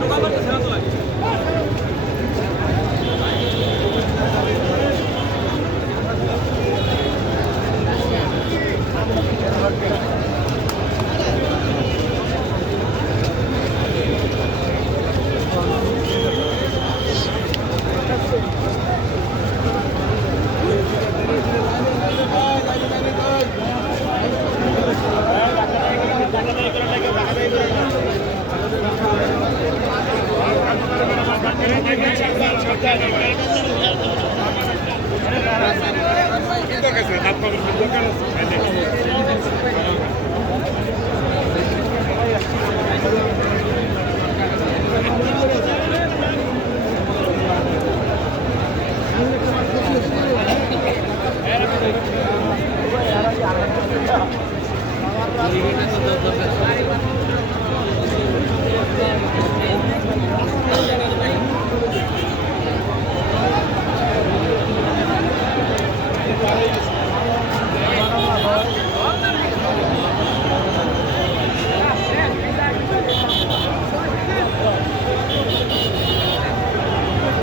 i Gracias.